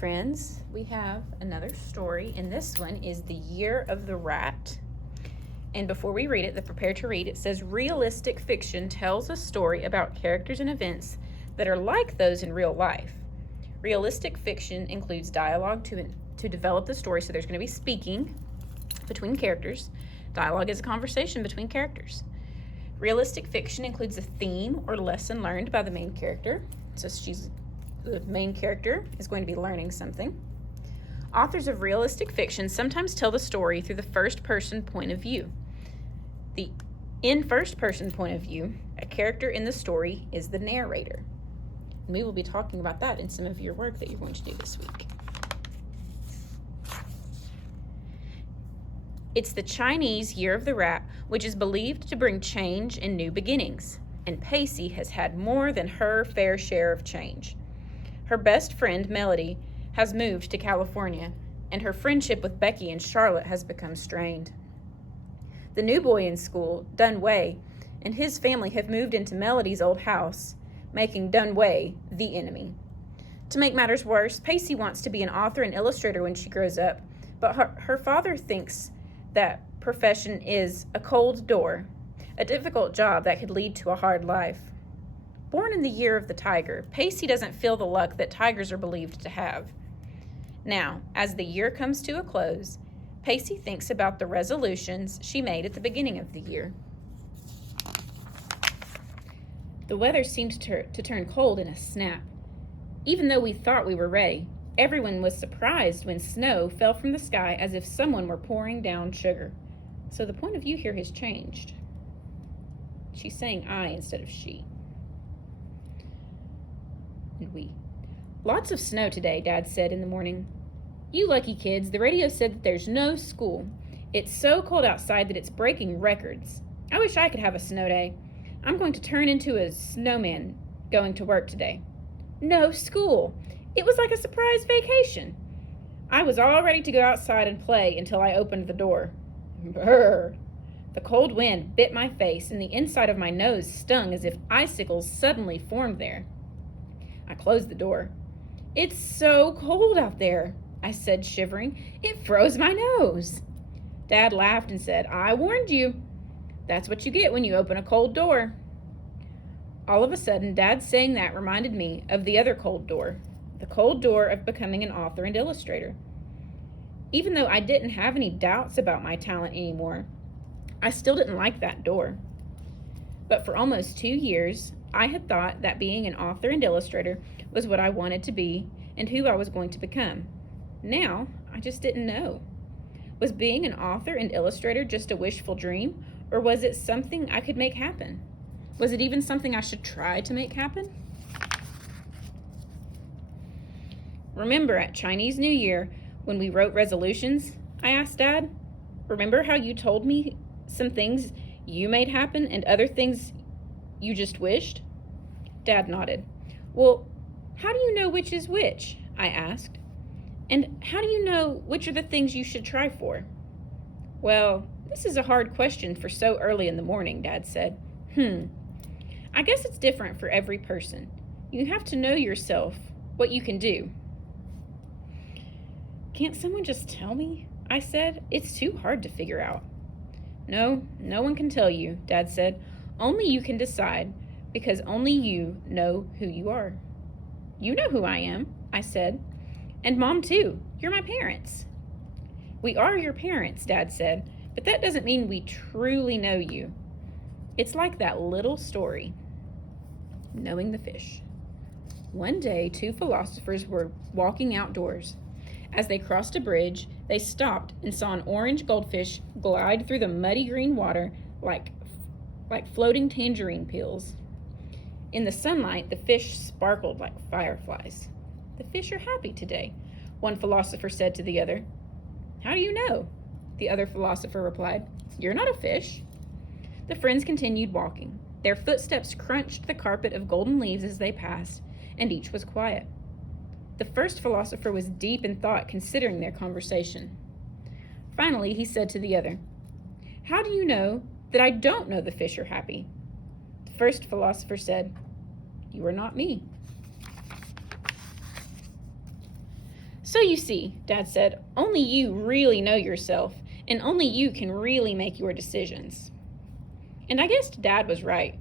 friends. We have another story, and this one is The Year of the Rat. And before we read it, the prepare to read, it says realistic fiction tells a story about characters and events that are like those in real life. Realistic fiction includes dialogue to develop the story, so there's going to be speaking between characters. Dialogue is a conversation between characters. Realistic fiction includes a theme or lesson learned by the main character. So the main character is going to be learning something. Authors of realistic fiction sometimes tell the story through the first-person point of view. In first-person point of view, a character in the story is the narrator. And we will be talking about that in some of your work that you're going to do this week. It's the Chinese Year of the Rat, which is believed to bring change and new beginnings. And Pacey has had more than her fair share of change. Her best friend, Melody, has moved to California, and her friendship with Becky and Charlotte has become strained. The new boy in school, Dunway, and his family have moved into Melody's old house, making Dunway the enemy. To make matters worse, Pacey wants to be an author and illustrator when she grows up, but her father thinks that profession is a cold door, a difficult job that could lead to a hard life. Born in the year of the tiger, Pacey doesn't feel the luck that tigers are believed to have. Now, as the year comes to a close, Pacey thinks about the resolutions she made at the beginning of the year. The weather seemed to turn cold in a snap. Even though we thought we were ready, everyone was surprised when snow fell from the sky as if someone were pouring down sugar. So the point of view here has changed. She's saying I instead of she. And we. Lots of snow today, Dad said in the morning. You lucky kids, the radio said that there's no school. It's so cold outside that it's breaking records. I wish I could have a snow day. I'm going to turn into a snowman going to work today. No school. It was like a surprise vacation. I was all ready to go outside and play until I opened the door. Brrr. The cold wind bit my face and the inside of my nose stung as if icicles suddenly formed there. I closed the door. It's so cold out there, I said, shivering. It froze my nose. Dad laughed and said, I warned you. That's what you get when you open a cold door. All of a sudden, Dad saying that reminded me of the other cold door, the cold door of becoming an author and illustrator. Even though I didn't have any doubts about my talent anymore, I still didn't like that door. But for almost 2 years, I had thought that being an author and illustrator was what I wanted to be and who I was going to become. Now, I just didn't know. Was being an author and illustrator just a wishful dream, or was it something I could make happen? Was it even something I should try to make happen? Remember at Chinese New Year when we wrote resolutions? I asked Dad. Remember how you told me some things you made happen and other things you just wished? Dad nodded. Well, how do you know which is which? I asked. And how do you know which are the things you should try for? Well, this is a hard question for so early in the morning, Dad said. I guess it's different for every person. You have to know yourself, what you can do. Can't someone just tell me? I said. It's too hard to figure out. No one can tell you, Dad said. Only you can decide, because only you know who you are. You know who I am, I said. And Mom, too. You're my parents. We are your parents, Dad said, but that doesn't mean we truly know you. It's like that little story, Knowing the Fish. One day, 2 philosophers were walking outdoors. As they crossed a bridge, they stopped and saw an orange goldfish glide through the muddy green water like floating tangerine peels. In the sunlight, the fish sparkled like fireflies. The fish are happy today, one philosopher said to the other. How do you know? The other philosopher replied. You're not a fish. The friends continued walking. Their footsteps crunched the carpet of golden leaves as they passed, and each was quiet. The first philosopher was deep in thought, considering their conversation. Finally, he said to the other, How do you know that I don't know the fish are happy? The first philosopher said, You are not me. So you see, Dad said, only you really know yourself, and only you can really make your decisions. And I guess Dad was right.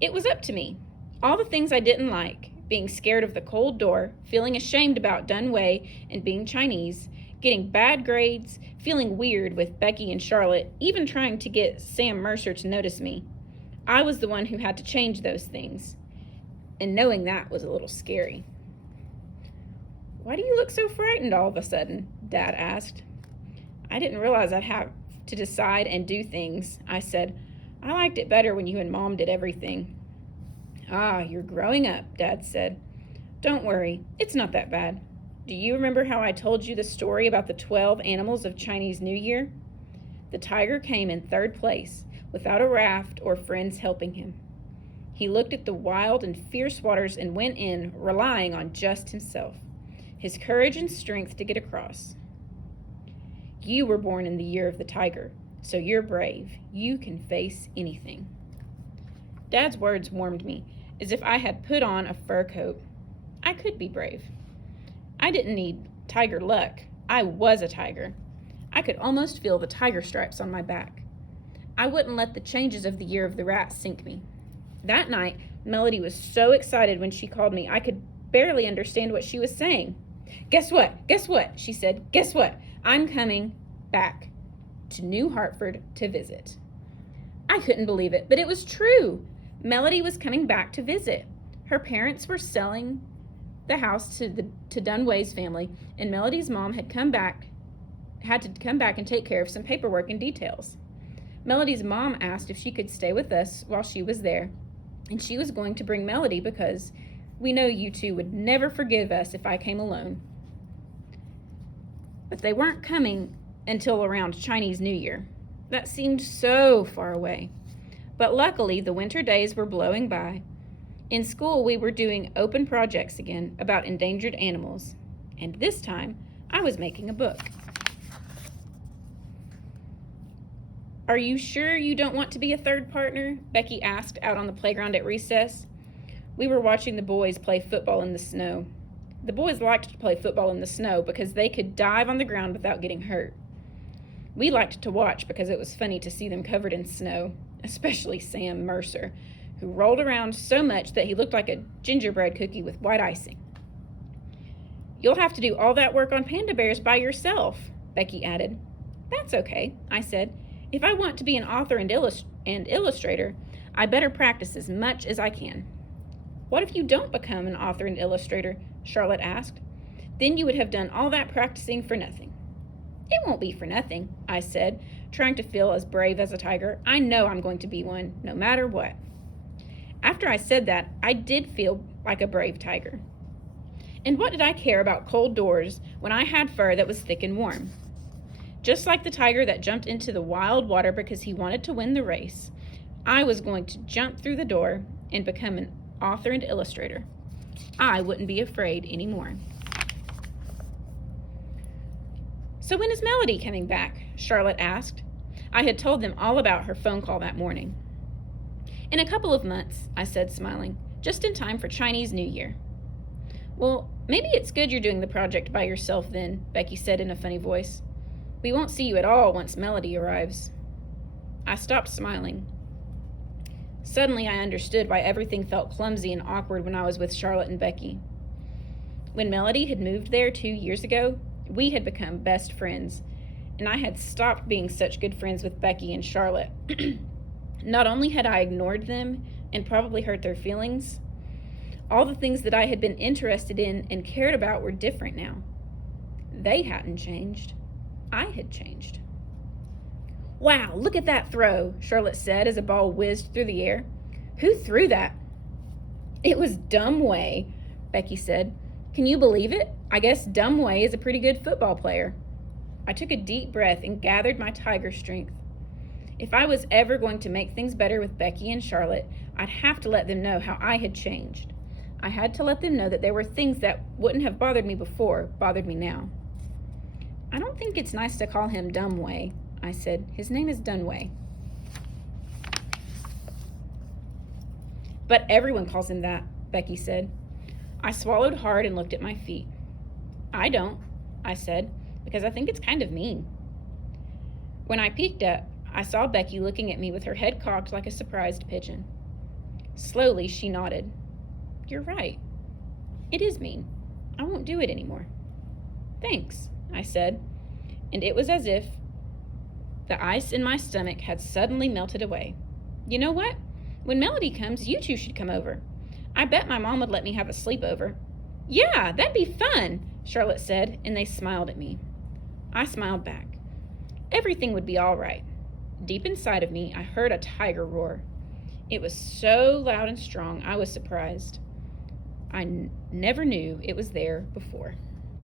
It was up to me. All the things I didn't like, being scared of the cold door, feeling ashamed about Dunway and being Chinese, getting bad grades, feeling weird with Becky and Charlotte, even trying to get Sam Mercer to notice me. I was the one who had to change those things. And knowing that was a little scary. Why do you look so frightened all of a sudden? Dad asked. I didn't realize I'd have to decide and do things, I said. I liked it better when you and Mom did everything. Ah, you're growing up, Dad said. Don't worry, it's not that bad. Do you remember how I told you the story about the 12 animals of Chinese New Year? The tiger came in third place, without a raft or friends helping him. He looked at the wild and fierce waters and went in, relying on just himself, his courage and strength to get across. You were born in the year of the tiger, so you're brave. You can face anything. Dad's words warmed me, as if I had put on a fur coat. I could be brave. I didn't need tiger luck. I was a tiger. I could almost feel the tiger stripes on my back. I wouldn't let the changes of the year of the rat sink me. That night, Melody was so excited when she called me, I could barely understand what she was saying. Guess what? Guess what? She said. Guess what? I'm coming back to New Hartford to visit. I couldn't believe it, but it was true. Melody was coming back to visit. Her parents were selling the house to Dunway's family, and Melody's mom had to come back and take care of some paperwork and details. Melody's mom asked if she could stay with us while she was there, and she was going to bring Melody because we know you two would never forgive us if I came alone. But they weren't coming until around Chinese New Year. That seemed so far away. But luckily, the winter days were blowing by. In school, we were doing open projects again about endangered animals. And this time, I was making a book. Are you sure you don't want to be a third partner? Becky asked out on the playground at recess. We were watching the boys play football in the snow. The boys liked to play football in the snow because they could dive on the ground without getting hurt. We liked to watch because it was funny to see them covered in snow, especially Sam Mercer, who rolled around so much that he looked like a gingerbread cookie with white icing. You'll have to do all that work on panda bears by yourself, Becky added. That's okay, I said. If I want to be an author and illustrator, I better practice as much as I can. What if you don't become an author and illustrator? Charlotte asked. Then you would have done all that practicing for nothing. It won't be for nothing, I said, trying to feel as brave as a tiger. I know I'm going to be one, no matter what. After I said that, I did feel like a brave tiger. And what did I care about cold doors when I had fur that was thick and warm? Just like the tiger that jumped into the wild water because he wanted to win the race, I was going to jump through the door and become an author and illustrator. I wouldn't be afraid anymore. So when is Melody coming back? Charlotte asked. I had told them all about her phone call that morning. In a couple of months, I said, smiling, just in time for Chinese New Year. Well, maybe it's good you're doing the project by yourself then, Becky said in a funny voice. We won't see you at all once Melody arrives. I stopped smiling. Suddenly I understood why everything felt clumsy and awkward when I was with Charlotte and Becky. When Melody had moved there 2 years ago, we had become best friends, and I had stopped being such good friends with Becky and Charlotte. Not only had I ignored them and probably hurt their feelings, all the things that I had been interested in and cared about were different now. They hadn't changed. I had changed. Wow, look at that throw, Charlotte said as a ball whizzed through the air. Who threw that? It was Dunway, Becky said. Can you believe it? I guess Dunway is a pretty good football player. I took a deep breath and gathered my tiger strength. If I was ever going to make things better with Becky and Charlotte, I'd have to let them know how I had changed. I had to let them know that there were things that wouldn't have bothered me before bothered me now. I don't think it's nice to call him Dunway, I said. His name is Dunway. But everyone calls him that, Becky said. I swallowed hard and looked at my feet. I don't, I said, because I think it's kind of mean. When I peeked up, I saw Becky looking at me with her head cocked like a surprised pigeon. Slowly, she nodded. You're right. It is mean. I won't do it anymore. Thanks, I said, and it was as if the ice in my stomach had suddenly melted away. You know what? When Melody comes, you two should come over. I bet my mom would let me have a sleepover. Yeah, that'd be fun, Charlotte said, and they smiled at me. I smiled back. Everything would be all right. Deep inside of me, I heard a tiger roar. It was so loud and strong, I was surprised. I never knew it was there before.